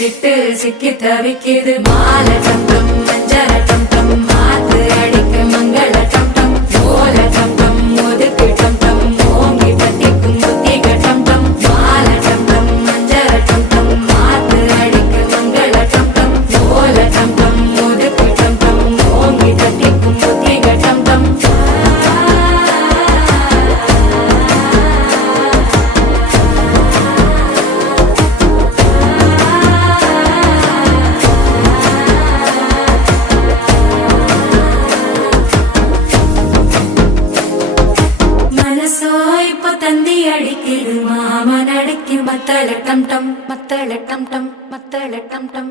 விட்டு சிக்கி தவிக்குது மாலை டம் டம் மஞ்சள டம் டம் மாத்து அடிக்க மங்கள டம் டம் ஓல டம் டம் ஒதுக்கு டம் டம் ஓங்கி பத்திக்கும் புத்திக டம் டம் மாலை டம் டம் மஞ்சள டம் டம் மாத்து அடிக்க மங்கள டம் டம் ஓல டம் டம் ஒதுக்கு டம் டம் ஓங்கி பத்திக்கும் புத்திக டம் டம் தந்தி அடிக்குது மாமன் அடிக்கு மத்தள டம் டம் மத்தள டம் டம் மத்தள டம் டம்